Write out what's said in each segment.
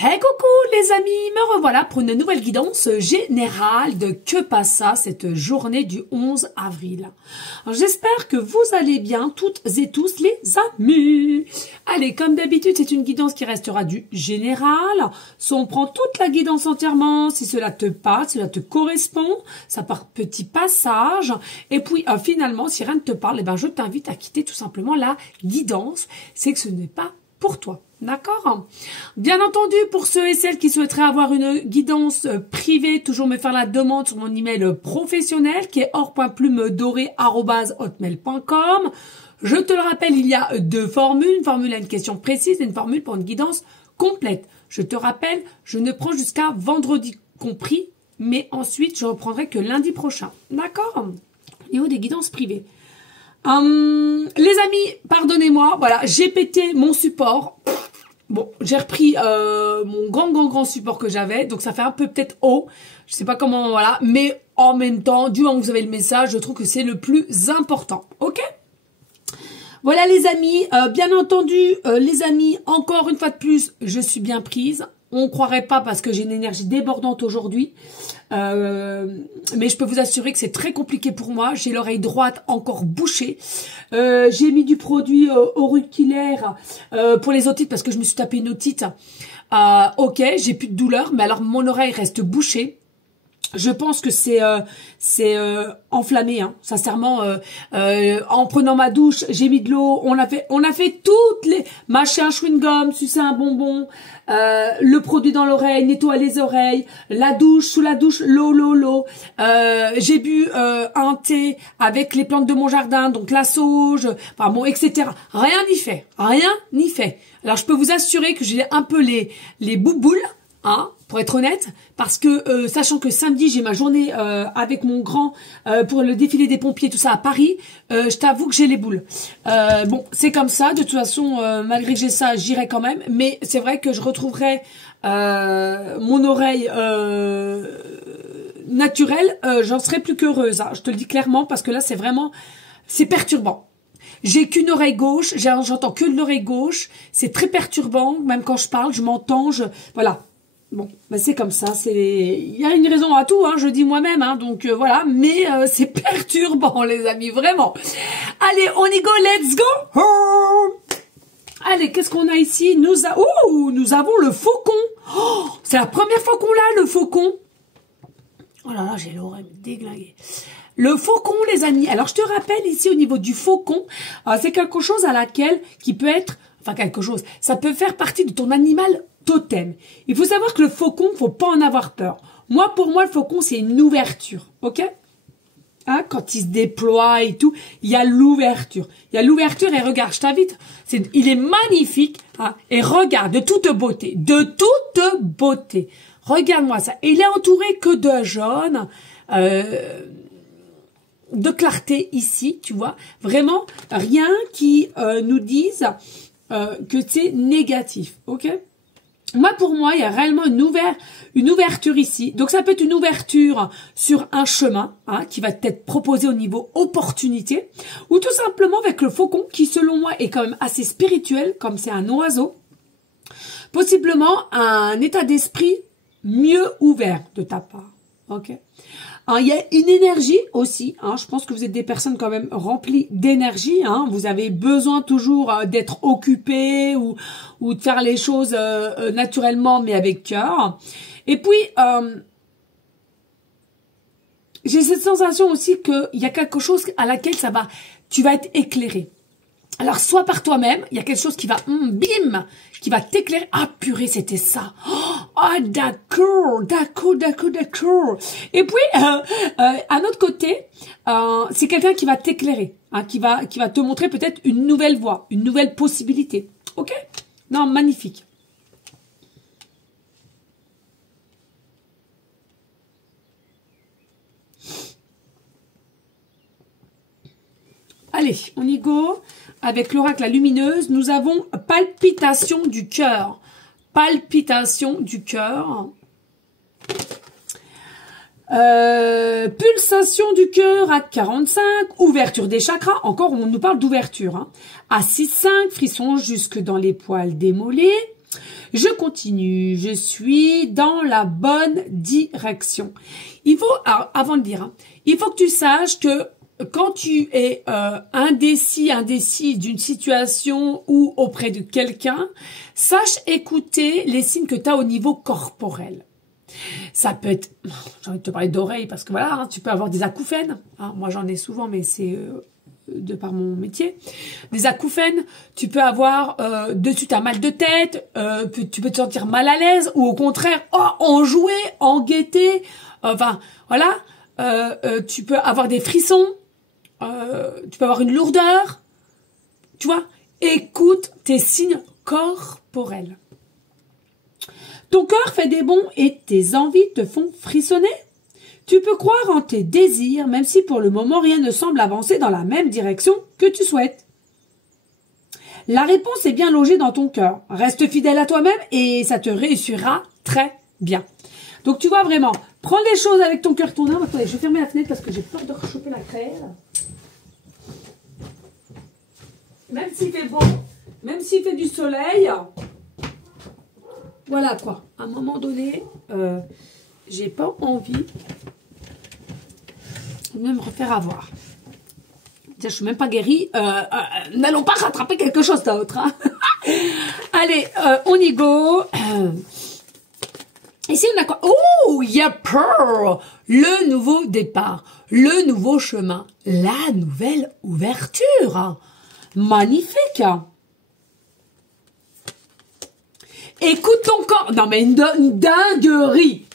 Hey coucou les amis, me revoilà pour une nouvelle guidance générale de Que passe ça cette journée du 11 avril. J'espère que vous allez bien toutes et tous les amis. Allez, comme d'habitude, c'est une guidance qui restera du général. Si on prend toute la guidance entièrement, si cela te parle, si cela te correspond, ça part petits passages. Et puis finalement, si rien ne te parle, eh ben, je t'invite à quitter tout simplement la guidance. C'est que ce n'est pas pour toi. D'accord? Bien entendu, pour ceux et celles qui souhaiteraient avoir une guidance privée, toujours me faire la demande sur mon email professionnel qui est or.plumedoré@hotmail.com. Je te le rappelle, il y a deux formules. Une formule à une question précise et une formule pour une guidance complète. Je te rappelle, je ne prends jusqu'à vendredi compris, mais ensuite je reprendrai que lundi prochain. D'accord? Au niveau des guidances privées. Les amis, pardonnez-moi, voilà, j'ai pété mon support. Bon, j'ai repris mon grand support que j'avais, donc ça fait un peu peut-être haut, je sais pas comment, voilà, mais en même temps, du moment que vous avez le message, je trouve que c'est le plus important, ok? Voilà les amis, bien entendu, les amis, encore une fois de plus, je suis bien prise. On croirait pas parce que j'ai une énergie débordante aujourd'hui. Mais je peux vous assurer que c'est très compliqué pour moi. J'ai l'oreille droite encore bouchée. J'ai mis du produit auriculaire pour les otites parce que je me suis tapé une otite. Ok, j'ai plus de douleur, mais alors mon oreille reste bouchée. Je pense que c'est enflammé, hein, sincèrement. En prenant ma douche, j'ai mis de l'eau. On a fait toutes les mâcher un chewing-gum, sucer un bonbon, le produit dans l'oreille, nettoyer les oreilles, la douche, sous la douche, l'eau. J'ai bu un thé avec les plantes de mon jardin, donc la sauge, enfin bon, etc. Rien n'y fait, rien n'y fait. Alors je peux vous assurer que j'ai un peu les bouboules. Hein, pour être honnête, parce que sachant que samedi j'ai ma journée avec mon grand pour le défilé des pompiers, tout ça à Paris, je t'avoue que j'ai les boules. Bon, c'est comme ça, de toute façon, malgré que j'ai ça, j'irai quand même, mais c'est vrai que je retrouverai mon oreille naturelle, j'en serai plus qu'heureuse, hein, je te le dis clairement, parce que là c'est perturbant. J'ai qu'une oreille gauche, j'entends que de l'oreille gauche, c'est très perturbant, même quand je parle, je m'entends, voilà. Bon, bah c'est comme ça, il y a une raison à tout, hein, je dis moi-même, hein, donc voilà, mais c'est perturbant les amis, vraiment. Allez, on y go, let's go. Allez, qu'est-ce qu'on a ici? Nous avons le faucon. Oh, c'est la première fois qu'on l'a, le faucon. Oh là là, j'ai l'oreille déglinguée. Le faucon, les amis. Alors, je te rappelle ici au niveau du faucon, c'est quelque chose qui peut être, enfin quelque chose, ça peut faire partie de ton animal totem. Il faut savoir que le faucon, faut pas en avoir peur. Pour moi, le faucon, c'est une ouverture, ok? Hein, quand il se déploie et tout, il y a l'ouverture. Il y a l'ouverture et regarde, je t'invite, il est magnifique, hein, et regarde, de toute beauté. Regarde-moi ça. Et il est entouré que de jaune, de clarté ici, tu vois. Vraiment, rien qui nous dise que c'est négatif, ok? Pour moi, il y a réellement une ouverture ici. Donc, ça peut être une ouverture sur un chemin, hein, qui va être proposé au niveau opportunité, ou tout simplement avec le faucon, qui, selon moi, est quand même assez spirituel, comme c'est un oiseau. Possiblement, un état d'esprit mieux ouvert de ta part. Ok? Il y a une énergie aussi, hein, je pense que vous êtes des personnes quand même remplies d'énergie, hein, vous avez besoin toujours d'être occupé ou de faire les choses naturellement mais avec cœur. Et puis, j'ai cette sensation aussi qu'il y a quelque chose à laquelle tu vas être éclairé. Alors, soit par toi-même, il y a quelque chose qui va, bim, qui va t'éclairer. Ah, purée, c'était ça. Ah, d'accord. Et puis, à notre côté, c'est quelqu'un qui va t'éclairer, hein, qui va te montrer peut-être une nouvelle voie, une nouvelle possibilité. Ok? Non, magnifique. Allez, on y go. Avec l'oracle la lumineuse, nous avons palpitation du cœur. Palpitation du cœur. Pulsation du cœur à 45. Ouverture des chakras. Encore, on nous parle d'ouverture. Hein. À 6,5. Frisson jusque dans les poils des mollets. Je continue, je suis dans la bonne direction. Il faut, alors, avant de dire, hein, il faut que tu saches que quand tu es indécis d'une situation ou auprès de quelqu'un, sache écouter les signes que tu as au niveau corporel. Ça peut être, j'ai envie de te parler d'oreilles parce que voilà, hein, tu peux avoir des acouphènes. Hein, moi j'en ai souvent, mais c'est de par mon métier. Des acouphènes, tu peux avoir dessus t'as mal de tête, tu peux te sentir mal à l'aise ou au contraire, enjoué, en gaieté. Enfin voilà, tu peux avoir des frissons, tu peux avoir une lourdeur. Tu vois, écoute tes signes corporels. Ton cœur fait des bonds et tes envies te font frissonner. Tu peux croire en tes désirs, même si pour le moment rien ne semble avancer dans la même direction que tu souhaites. La réponse est bien logée dans ton cœur. Reste fidèle à toi-même et ça te réussira très bien. Donc tu vois vraiment, prends les choses avec ton cœur, ton âme. Attendez, je vais fermer la fenêtre parce que j'ai peur de rechoper la crème. Même s'il fait beau, même s'il fait du soleil... Voilà quoi, à un moment donné, j'ai pas envie de me refaire avoir. Je suis même pas guérie, n'allons pas rattraper quelque chose d'autre. Hein. Allez, on y go. Ici on a quoi? Oh, Pearl, le nouveau départ, le nouveau chemin, la nouvelle ouverture. Magnifique. Écoute ton corps. Non mais une dinguerie.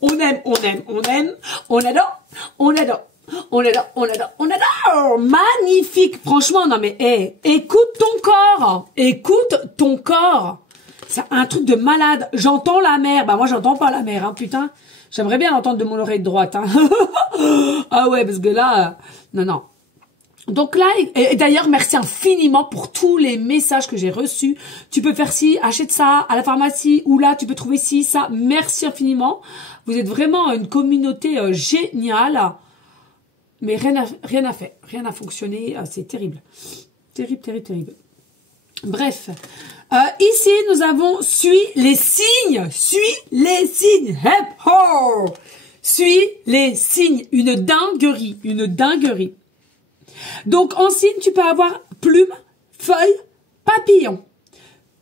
On aime, on aime, on aime. On adore, on adore, on adore, on adore, on adore. Magnifique. Franchement, non mais écoute ton corps. Écoute ton corps. C'est un truc de malade. J'entends la mer. Bah moi j'entends pas la mer, hein, putain. J'aimerais bien l'entendre de mon oreille droite. Hein. Ah ouais, parce que là, non, non. Donc là, et d'ailleurs, merci infiniment pour tous les messages que j'ai reçus. Tu peux faire ci, achète ça à la pharmacie, ou là, tu peux trouver ci, ça. Merci infiniment. Vous êtes vraiment une communauté géniale. Mais rien n'a fait. Rien n'a fonctionné. C'est terrible. Terrible, terrible, terrible. Bref. Ici, nous avons suis les signes. Suis les signes. Hep ho. Suis les signes. Une dinguerie. Une dinguerie. Donc, en signe, tu peux avoir plume, feuille, papillon.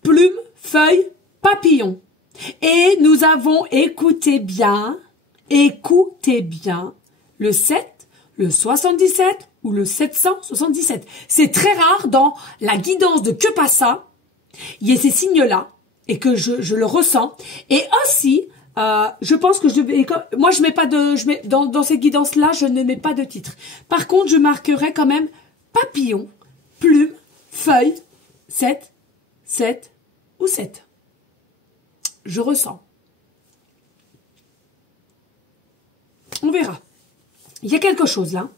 Plume, feuille, papillon. Et nous avons, écoutez bien, le 7, le 77 ou le 777. C'est très rare dans la guidance de Que Passa, il y a ces signes-là et que je le ressens. Et aussi, je pense que moi je mets pas de, dans cette guidance-là, je ne mets pas de titre. Par contre, je marquerai quand même papillon, plume, feuille, 7 ou 7. Je ressens. On verra. Il y a quelque chose là.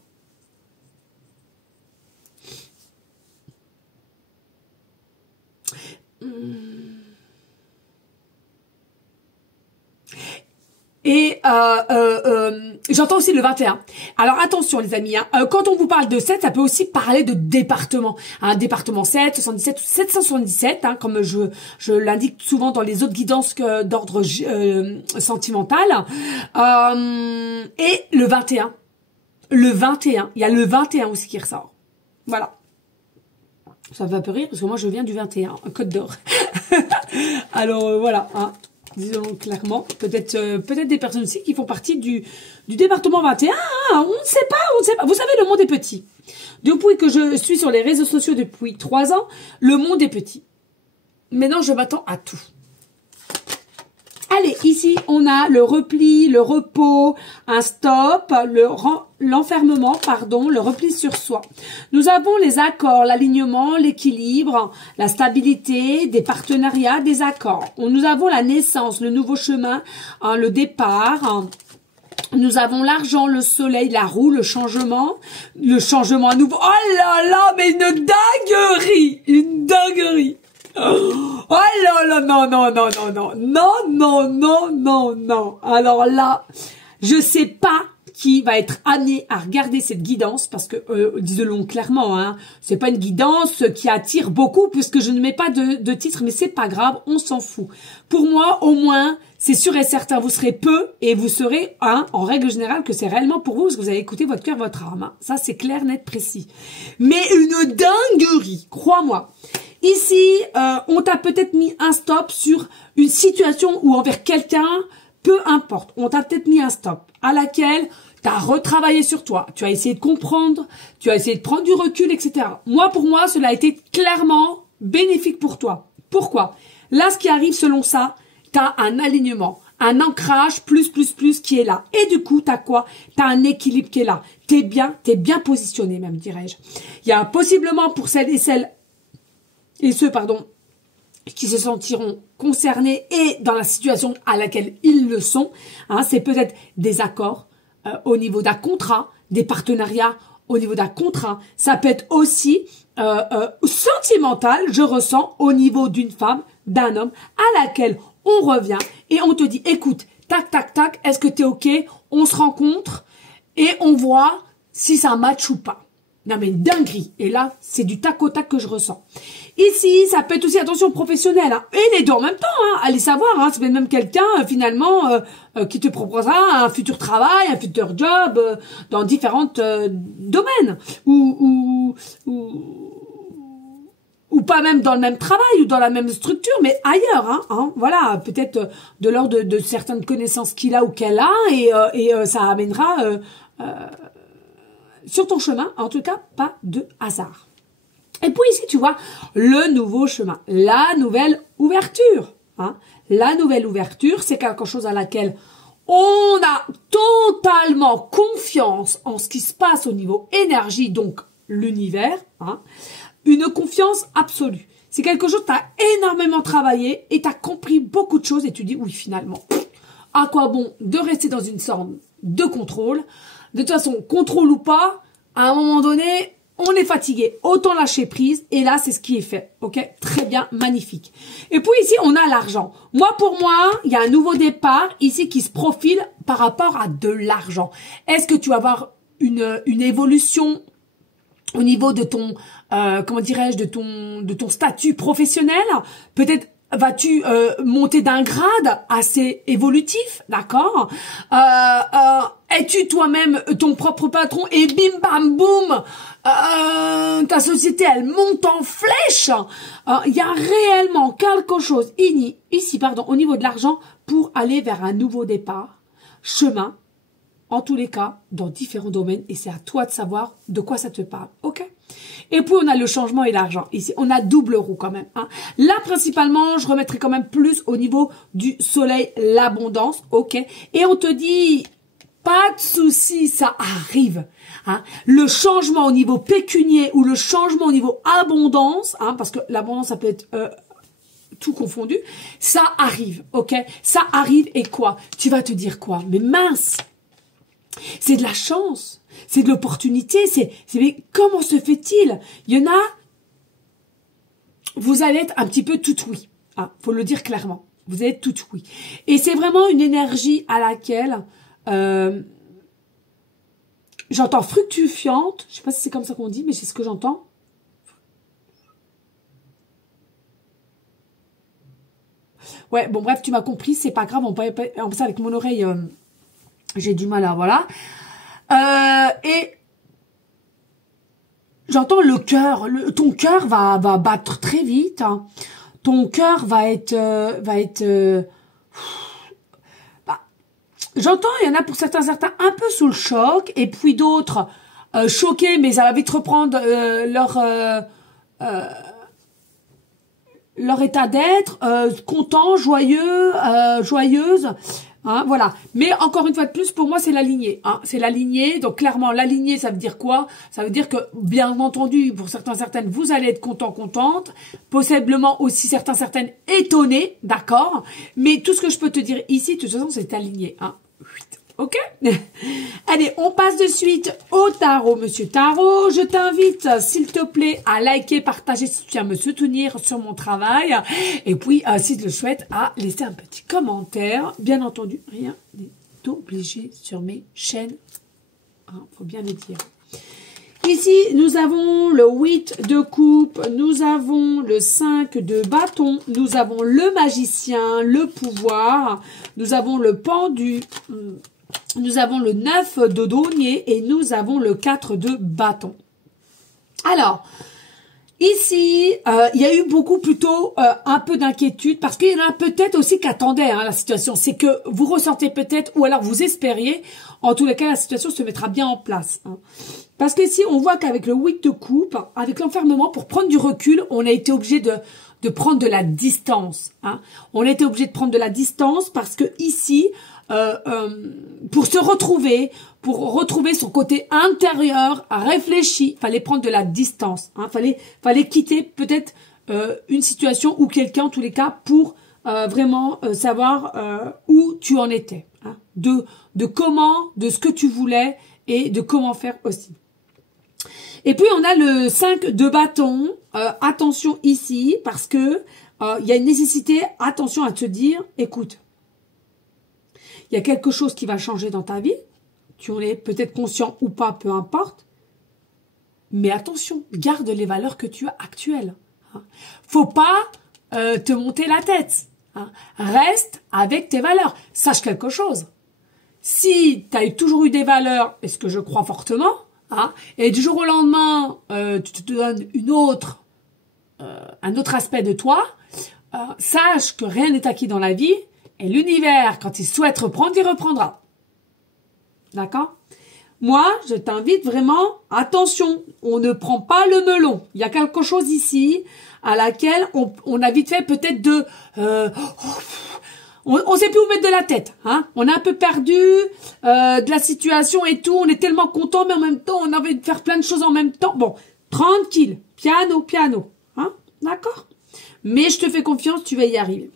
Et j'entends aussi le 21. Alors attention les amis, hein, quand on vous parle de 7, ça peut aussi parler de département. Un département 7, 77, 777, hein, comme je l'indique souvent dans les autres guidances d'ordre sentimental. Et le 21. Le 21, il y a le 21 aussi qui ressort. Voilà. Ça me fait un peu rire parce que moi je viens du 21, un code d'or. Alors voilà, hein. Disons clairement, peut-être des personnes aussi qui font partie du département 21, hein, on ne sait pas. Vous savez, le monde est petit. Depuis que je suis sur les réseaux sociaux depuis 3 ans, le monde est petit. Maintenant, je m'attends à tout. Allez, ici, on a le repli, le repos, un stop, l'enfermement, pardon, le repli sur soi. Nous avons les accords, l'alignement, l'équilibre, la stabilité, des partenariats, des accords. Nous avons la naissance, le nouveau chemin, hein, le départ. Nous avons l'argent, le soleil, la roue, le changement à nouveau. Oh là là, mais une dinguerie, une dinguerie. Oh là là, non. Alors là, je sais pas qui va être amené à regarder cette guidance, parce que, disons-le clairement, hein, c'est pas une guidance qui attire beaucoup, puisque je ne mets pas de titre, mais c'est pas grave, on s'en fout. Pour moi, au moins, c'est sûr et certain, vous serez peu, et vous serez, hein, en règle générale, que c'est réellement pour vous, parce que vous avez écouté votre cœur, votre âme. Hein. Ça, c'est clair, net, précis. Mais une dinguerie, crois-moi. Ici, on t'a peut-être mis un stop sur une situation ou envers quelqu'un, peu importe. On t'a peut-être mis un stop à laquelle tu as retravaillé sur toi. Tu as essayé de comprendre, tu as essayé de prendre du recul, etc. Moi, pour moi, cela a été clairement bénéfique pour toi. Pourquoi? Là, ce qui arrive selon ça, tu as un alignement, un ancrage plus qui est là. Et du coup, tu as quoi? Tu as un équilibre qui est là. T'es bien positionné même, dirais-je. Il y a possiblement pour celles et ceux, qui se sentiront concernés et dans la situation à laquelle ils le sont, hein, c'est peut-être des accords au niveau d'un contrat, des partenariats au niveau d'un contrat. Ça peut être aussi sentimental, je ressens, au niveau d'une femme, d'un homme, à laquelle on revient et on te dit, écoute, tac, tac, tac, est-ce que t'es ok? On se rencontre et on voit si ça match ou pas. Non mais une dinguerie. Et là, c'est du tac au tac que je ressens. Ici, ça peut être aussi, attention, professionnelle. Hein, et les deux en même temps. Hein, allez savoir, hein, c'est peut-être même quelqu'un, finalement, qui te proposera un futur travail, un futur job, dans différents domaines. Ou pas même dans le même travail ou dans la même structure, mais ailleurs. Hein, voilà, peut-être de l'ordre de certaines connaissances qu'il a ou qu'elle a. Et ça amènera... sur ton chemin, en tout cas, pas de hasard. Et puis ici, tu vois, le nouveau chemin, la nouvelle ouverture. Hein. La nouvelle ouverture, c'est quelque chose à laquelle on a totalement confiance en ce qui se passe au niveau énergie, donc l'univers. Hein. Une confiance absolue. C'est quelque chose que tu as énormément travaillé et tu as compris beaucoup de choses et tu dis, oui, finalement, à quoi bon de rester dans une sorte de contrôle? De toute façon, contrôle ou pas, à un moment donné, on est fatigué. Autant lâcher prise. Et là, c'est ce qui est fait. Ok? Très bien. Magnifique. Et puis ici, on a l'argent. Pour moi, il y a un nouveau départ ici qui se profile par rapport à de l'argent. Est-ce que tu vas avoir une évolution au niveau de ton, comment dirais-je, de ton statut professionnel? Peut-être vas-tu monter d'un grade assez évolutif, d'accord? Es-tu toi-même ton propre patron et bim bam boum, ta société elle monte en flèche? Il y a réellement quelque chose ici, au niveau de l'argent pour aller vers un nouveau départ, chemin, en tous les cas, dans différents domaines, et c'est à toi de savoir de quoi ça te parle, ok? Et puis, on a le changement et l'argent. Ici, on a double roue quand même. Hein. Là, principalement, je remettrai quand même plus au niveau du soleil, l'abondance, ok? Et on te dit, pas de souci, ça arrive. Hein. Le changement au niveau pécunier ou le changement au niveau abondance, hein, parce que l'abondance, ça peut être... tout confondu, ça arrive, ok? Ça arrive et quoi? Tu vas te dire quoi? Mais mince! C'est de la chance, c'est de l'opportunité, mais comment se fait-il? Il y en a, vous allez être un petit peu tout oui, hein, faut le dire clairement, vous allez être tout oui. Et c'est vraiment une énergie à laquelle j'entends fructifiante, je sais pas si c'est comme ça qu'on dit, mais c'est ce que j'entends. Ouais, bon bref, tu m'as compris, c'est pas grave, on peut ça avec mon oreille... j'ai du mal à, voilà. Et j'entends le cœur. Ton cœur va battre très vite. Hein. Ton cœur va être... j'entends, il y en a pour certains un peu sous le choc. Et puis d'autres choqués, mais ça va vite reprendre leur état d'être. Content, joyeux, joyeuse. Hein, voilà. Mais encore une fois de plus, pour moi, c'est la lignée. Hein. C'est la lignée. Donc, clairement, la lignée, ça veut dire quoi? Ça veut dire que, bien entendu, pour certaines, vous allez être contente. Possiblement aussi certaines étonnés, d'accord? Mais tout ce que je peux te dire ici, de toute façon, c'est ta lignée. Hein. Ok? Allez, on passe de suite au tarot, monsieur tarot. Je t'invite, s'il te plaît, à liker, partager si tu viens me soutenir sur mon travail. Et puis, si tu le souhaites, à laisser un petit commentaire. Bien entendu, rien n'est obligé sur mes chaînes hein, faut bien le dire. Ici, nous avons le 8 de coupe, nous avons le 5 de bâton, nous avons le magicien, le pouvoir, nous avons le pendu, nous avons le 9 de denier et nous avons le 4 de bâton. Alors, ici, il y a eu beaucoup plutôt un peu d'inquiétude parce qu'il y en a peut-être aussi qui attendaient la situation. C'est que vous ressentez peut-être ou alors vous espériez, en tous les cas, la situation se mettra bien en place. Hein. Parce que ici, on voit qu'avec le 8 de coupe, avec l'enfermement, pour prendre du recul, on a été obligé de prendre de la distance. Hein. On a été obligé de prendre de la distance parce que ici, pour se retrouver, pour retrouver son côté intérieur, réfléchi, fallait prendre de la distance. Hein. Fallait quitter peut-être une situation ou quelqu'un, en tous les cas, pour vraiment savoir où tu en étais. Hein. De comment, de ce que tu voulais et de comment faire aussi. Et puis, on a le 5 de bâton. Attention ici, parce que il y a une nécessité, attention à te dire, écoute, il y a quelque chose qui va changer dans ta vie. Tu en es peut-être conscient ou pas, peu importe. Mais attention, garde les valeurs que tu as actuelles. Hein. Faut pas te monter la tête. Hein. Reste avec tes valeurs. Sache quelque chose. Si tu as toujours eu des valeurs, et ce que je crois fortement, hein, et du jour au lendemain, tu te donnes un autre aspect de toi, sache que rien n'est acquis dans la vie, et l'univers, quand il souhaite reprendre, il reprendra. D'accord? Moi, je t'invite vraiment, attention, on ne prend pas le melon. Il y a quelque chose ici à laquelle on a vite fait peut-être de... on sait plus où mettre de la tête, hein. On a un peu perdu de la situation et tout. On est tellement content, mais en même temps, on a envie de faire plein de choses en même temps. Bon, tranquille, piano, hein, d'accord. Mais je te fais confiance, tu vas y arriver.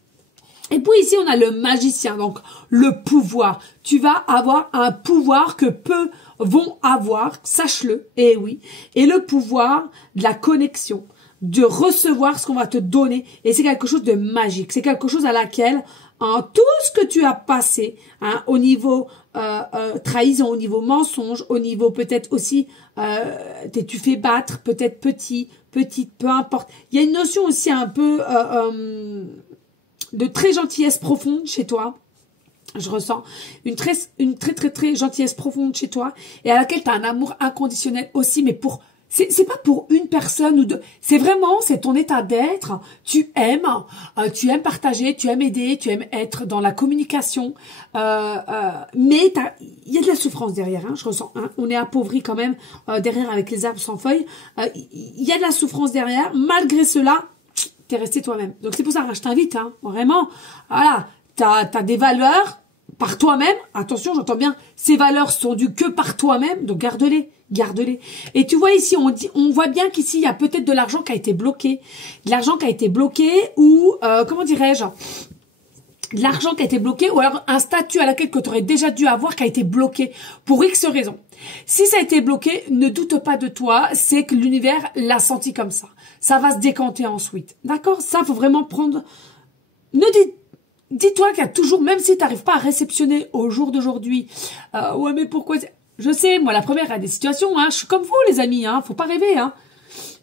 Et puis ici, on a le magicien, donc le pouvoir. Tu vas avoir un pouvoir que peu vont avoir, sache-le, et oui. Et le pouvoir de la connexion, de recevoir ce qu'on va te donner. Et c'est quelque chose de magique. C'est quelque chose à laquelle, en tout ce que tu as passé, hein, au niveau trahison, au niveau mensonge, au niveau peut-être aussi, tu fais battre, peut-être petite, peu importe. Il y a une notion aussi un peu de très gentillesse profonde chez toi. Je ressens une très gentillesse profonde chez toi et à laquelle tu as un amour inconditionnel aussi, mais c'est pas pour une personne ou deux, c'est ton état d'être. Tu aimes partager, tu aimes aider, tu aimes être dans la communication, mais il y a de la souffrance derrière, hein, je ressens, hein, on est appauvri quand même derrière avec les arbres sans feuilles, il y a de la souffrance derrière, malgré cela, t'es resté toi-même. Donc c'est pour ça que je t'invite, hein, vraiment, voilà, t'as des valeurs par toi-même, attention, j'entends bien, ces valeurs sont dues que par toi-même, donc garde-les. Et tu vois ici, on voit bien qu'ici, il y a peut-être de l'argent qui a été bloqué. De l'argent qui a été bloqué ou, comment dirais-je, de l'argent qui a été bloqué ou alors un statut à laquelle que tu aurais déjà dû avoir qui a été bloqué pour X raisons. Si ça a été bloqué, ne doute pas de toi, c'est que l'univers l'a senti comme ça. Ça va se décanter ensuite. D'accord? Ça, faut vraiment prendre... Dis-toi qu'il y a toujours, même si tu n'arrives pas à réceptionner au jour d'aujourd'hui, ouais, mais pourquoi... Je sais, moi, la première, il y a des situations, hein, je suis comme vous, les amis, hein, faut pas rêver, hein.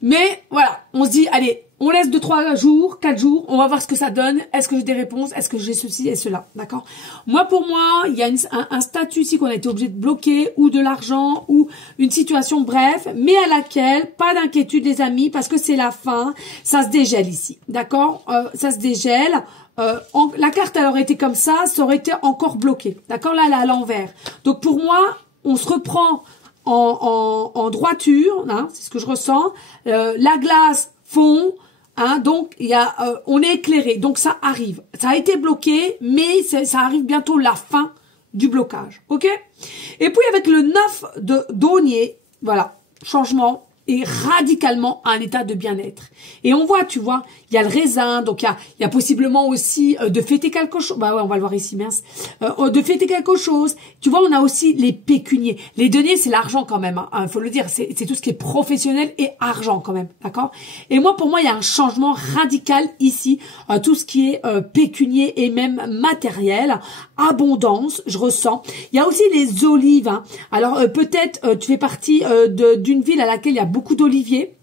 Mais, voilà, on se dit, allez, on laisse 2-3 jours, 4 jours, on va voir ce que ça donne, est-ce que j'ai des réponses, est-ce que j'ai ceci et cela, d'accord? Moi, pour moi, il y a un statut ici qu'on a été obligé de bloquer, ou de l'argent, ou une situation, bref, mais à laquelle, pas d'inquiétude, les amis, parce que c'est la fin, ça se dégèle ici, d'accord? Ça se dégèle. La carte, elle aurait été comme ça aurait été encore bloqué, d'accord? Là, elle est à l'envers. Donc, pour moi, on se reprend en droiture, hein, c'est ce que je ressens. La glace fond, hein, donc on est éclairé, donc ça arrive. Ça a été bloqué, mais ça arrive bientôt la fin du blocage, ok? Et puis avec le 9 de denier, voilà, changement, et radicalement à un état de bien-être. Et on voit, tu vois, il y a le raisin, donc il y a possiblement aussi de fêter quelque chose. Bah ouais, on va le voir ici, mince. De fêter quelque chose. Tu vois, on a aussi les pécuniers. Les deniers, c'est l'argent quand même, hein, faut le dire. C'est tout ce qui est professionnel et argent quand même, d'accord? Et moi, pour moi, il y a un changement radical ici. Tout ce qui est pécunier et même matériel. Abondance, je ressens. Il y a aussi les olives. Hein. Alors, peut-être, tu fais partie d'une ville à laquelle il y a beaucoup d'oliviers,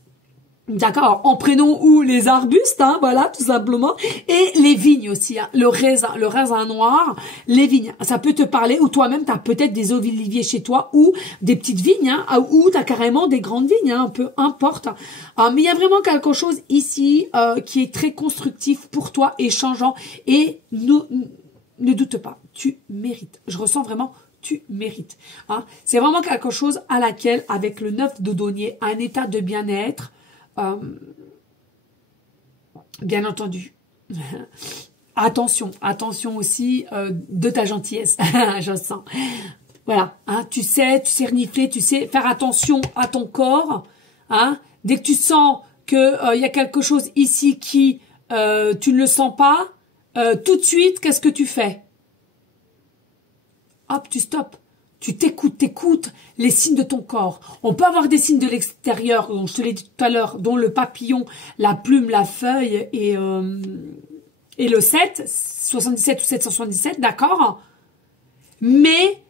d'accord, en prénom ou les arbustes, hein, voilà, tout simplement, et les vignes aussi, hein, le raisin noir, les vignes, ça peut te parler, ou toi-même, tu as peut-être des oliviers chez toi, ou des petites vignes, hein, ou tu as carrément des grandes vignes, hein, peu importe, mais il y a vraiment quelque chose ici qui est très constructif pour toi et changeant, et ne doute pas, tu mérites, je ressens vraiment tu mérites. Hein. C'est vraiment quelque chose à laquelle, avec le 9 de denier, un état de bien-être, bien entendu. Attention aussi de ta gentillesse, je sens. Voilà, hein, tu sais renifler, tu sais faire attention à ton corps. Hein. Dès que tu sens que y a quelque chose ici qui tu ne le sens pas, tout de suite, qu'est-ce que tu fais? Hop, tu stoppes. Tu t'écoutes les signes de ton corps. On peut avoir des signes de l'extérieur, dont je te l'ai dit tout à l'heure, dont le papillon, la plume, la feuille et le 7, 77 ou 777, d'accord? Mais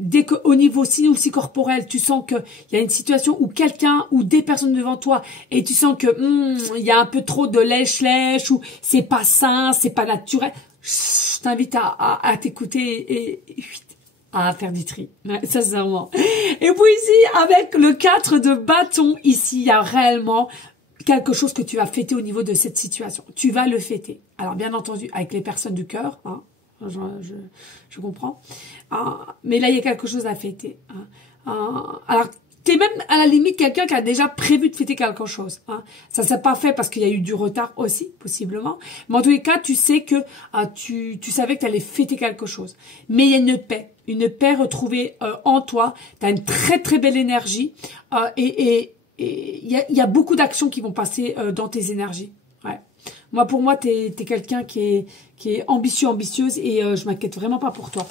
dès qu'au niveau signe aussi corporel, tu sens qu'il y a une situation où quelqu'un ou des personnes devant toi et tu sens que il y a un peu trop de lèche-lèche ou c'est pas sain, c'est pas naturel, je t'invite à t'écouter et à faire du tri, sincèrement. Et puis ici, avec le 4 de bâton, ici, il y a réellement quelque chose que tu vas fêter au niveau de cette situation. Tu vas le fêter. Alors, bien entendu, avec les personnes du cœur, hein, je comprends. Mais là, il y a quelque chose à fêter. Hein. Alors, t'es même à la limite quelqu'un qui a déjà prévu de fêter quelque chose. Hein. Ça s'est pas fait parce qu'il y a eu du retard aussi, possiblement. Mais en tous les cas, tu sais que tu savais que tu allais fêter quelque chose. Mais il y a une paix retrouvée en toi. Tu as une très très belle énergie et il y a beaucoup d'actions qui vont passer dans tes énergies. Ouais. Pour moi, t'es quelqu'un qui est ambitieuse et je m'inquiète vraiment pas pour toi.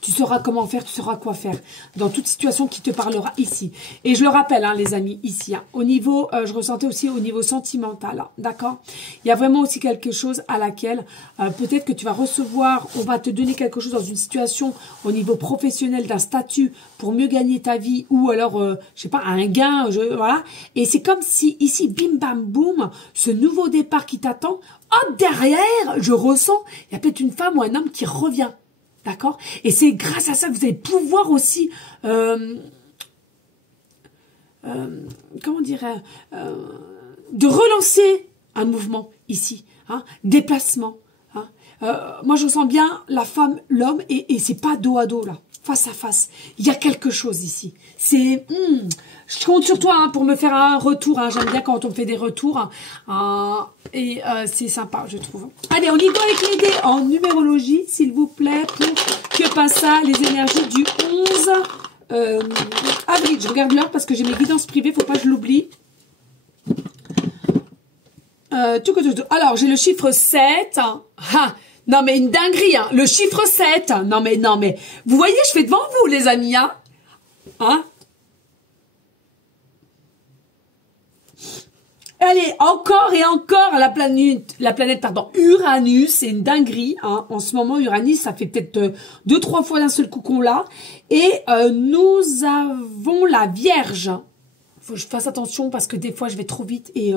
Tu sauras comment faire, tu sauras quoi faire dans toute situation qui te parlera ici. Et je le rappelle, hein, les amis, ici, hein, au niveau, je ressentais aussi au niveau sentimental, hein, d'accord? Il y a vraiment aussi quelque chose à laquelle peut-être que tu vas recevoir, on va te donner quelque chose dans une situation au niveau professionnel, d'un statut pour mieux gagner ta vie ou alors, je sais pas, un gain, voilà. Et c'est comme si ici, bim bam boum, ce nouveau départ qui t'attend, hop, derrière, je ressens, il y a peut-être une femme ou un homme qui revient. D'accord? Et c'est grâce à ça que vous allez pouvoir aussi, comment dirais de relancer un mouvement ici. Hein? Déplacement. Hein? Moi, je sens bien la femme, l'homme, et c'est pas dos à dos, là. Face à face. Il y a quelque chose ici. C'est... je compte sur toi hein, pour me faire un retour. Hein. J'aime bien quand on me fait des retours. Et c'est sympa, je trouve. Allez, on y va avec les dés en numérologie, s'il vous plaît, pour que passe ça, les énergies du 11 avril. Je regarde l'heure parce que j'ai mes guidances privées, faut pas que je l'oublie. Alors, j'ai le chiffre 7. Ah, non, mais une dinguerie, hein. Le chiffre 7. Non, mais. Vous voyez, je fais devant vous, les amis, hein. Hein? Allez, encore et encore la planète, Uranus, c'est une dinguerie, hein. En ce moment, Uranus, ça fait peut-être 2-3 fois d'un seul coup qu'on l'a. Et nous avons la Vierge. Faut que je fasse attention parce que des fois je vais trop vite et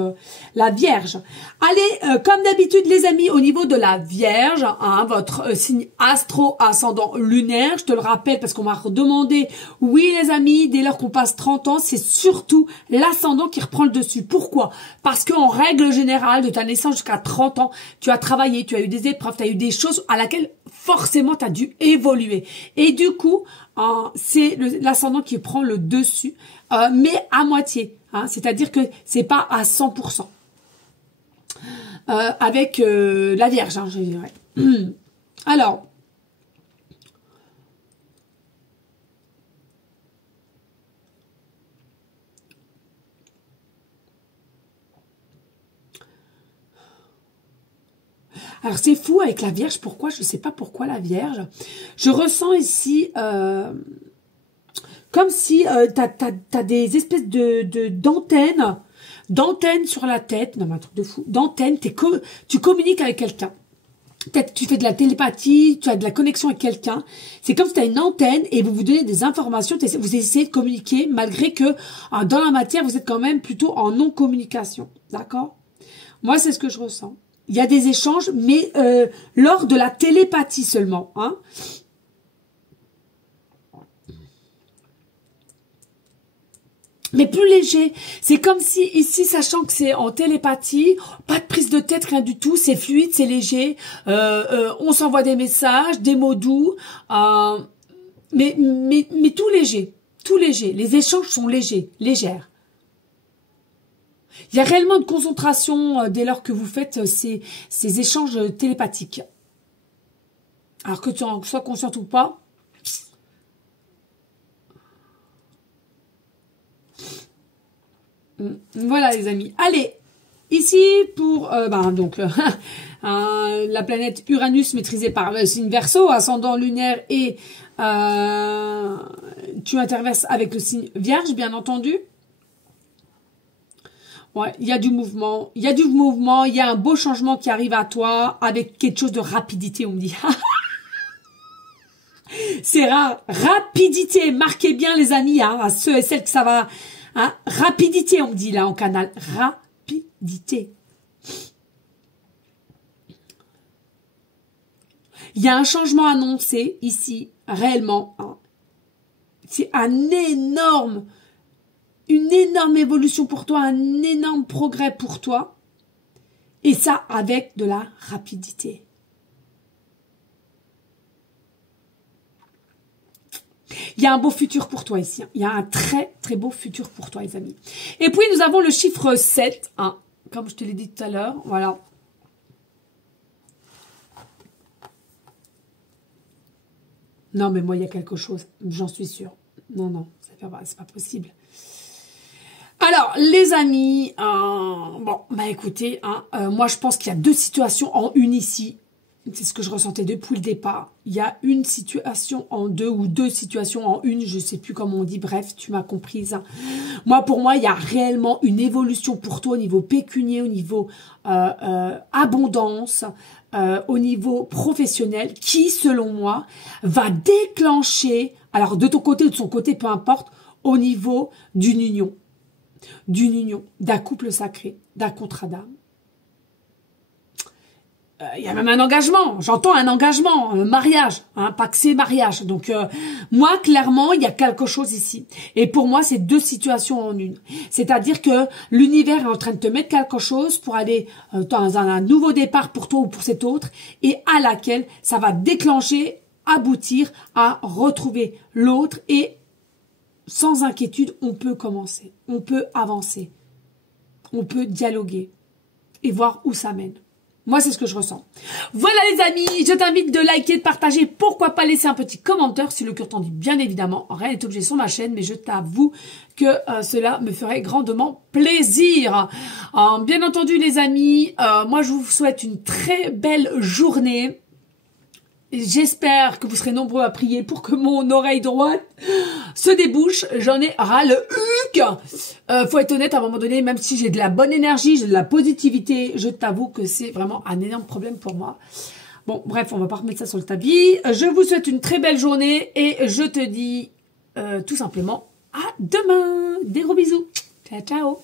la Vierge. Allez, comme d'habitude les amis, au niveau de la Vierge, hein, votre signe astro ascendant lunaire, je te le rappelle parce qu'on m'a redemandé, oui les amis, dès lors qu'on passe 30 ans, c'est surtout l'ascendant qui reprend le dessus. Pourquoi? Parce qu'en règle générale, de ta naissance jusqu'à 30 ans, tu as travaillé, tu as eu des épreuves, tu as eu des choses à laquelle forcément tu as dû évoluer. Et du coup, c'est l'ascendant qui prend le dessus. Mais à moitié, hein, c'est-à-dire que c'est pas à 100%. Avec la Vierge, hein, je dirais. Alors, Alors c'est fou avec la Vierge, pourquoi? Je ne sais pas pourquoi la Vierge. Je ressens ici comme si t'as des espèces d'antennes sur la tête. Non mais un truc de fou. D'antennes, tu communiques avec quelqu'un. Peut-être tu fais de la télépathie, tu as de la connexion avec quelqu'un. C'est comme si tu as une antenne et vous vous donnez des informations, vous essayez de communiquer malgré que dans la matière, vous êtes quand même plutôt en non-communication. D'accord? Moi, c'est ce que je ressens. Il y a des échanges, mais lors de la télépathie seulement. Hein. Mais plus léger. C'est comme si, ici, sachant que c'est en télépathie, pas de prise de tête, rien du tout, c'est fluide, c'est léger, on s'envoie des messages, des mots doux, mais tout léger, tout léger. Les échanges sont légères. Il y a réellement une concentration dès lors que vous faites ces échanges télépathiques. Alors que tu en sois consciente ou pas, voilà les amis. Allez, ici pour la planète Uranus maîtrisée par le signe Verseau, ascendant lunaire et tu interverses avec le signe Vierge, bien entendu. Ouais, il y a du mouvement, il y a un beau changement qui arrive à toi avec quelque chose de rapidité, on me dit. C'est rare, rapidité, marquez bien les amis, hein, à ceux et celles que ça va. Hein, rapidité, on me dit là en canal. Rapidité. Il y a un changement annoncé ici, réellement. Hein. C'est une énorme évolution pour toi, un énorme progrès pour toi. Et ça avec de la rapidité. Il y a un beau futur pour toi ici. Il y a un très, très beau futur pour toi, les amis. Et puis, nous avons le chiffre 7. Hein, comme je te l'ai dit tout à l'heure. Voilà. Non, mais moi, il y a quelque chose. J'en suis sûre. Non, c'est pas possible. Alors, les amis, écoutez, moi, je pense qu'il y a deux situations en une ici. C'est ce que je ressentais depuis le départ. Il y a une situation en deux ou deux situations en une, je sais plus comment on dit. Bref, tu m'as comprise. Moi, pour moi, il y a réellement une évolution pour toi au niveau pécunier, au niveau abondance, au niveau professionnel, qui, selon moi, va déclencher, alors de ton côté ou de son côté, peu importe, au niveau d'une union, d'un couple sacré, d'un contrat d'âme. Il y a même un engagement, j'entends un engagement, un mariage, hein, pas que c'est mariage. Donc moi, clairement, il y a quelque chose ici. Et pour moi, c'est deux situations en une. C'est-à-dire que l'univers est en train de te mettre quelque chose pour aller dans un nouveau départ pour toi ou pour cet autre, et à laquelle ça va déclencher, aboutir à retrouver l'autre. Et sans inquiétude, on peut commencer, on peut avancer, on peut dialoguer et voir où ça mène. Moi, c'est ce que je ressens. Voilà les amis, je t'invite de liker, de partager, pourquoi pas laisser un petit commentaire si le cœur t'en dit, bien évidemment. Rien n'est obligé sur ma chaîne, mais je t'avoue que cela me ferait grandement plaisir. Bien entendu les amis, moi je vous souhaite une très belle journée. J'espère que vous serez nombreux à prier pour que mon oreille droite se débouche. J'en ai ras le huc. Faut être honnête, à un moment donné, même si j'ai de la bonne énergie, j'ai de la positivité, je t'avoue que c'est vraiment un énorme problème pour moi. Bon, bref, on va pas remettre ça sur le tapis. Je vous souhaite une très belle journée et je te dis tout simplement à demain. Des gros bisous. Ciao, ciao.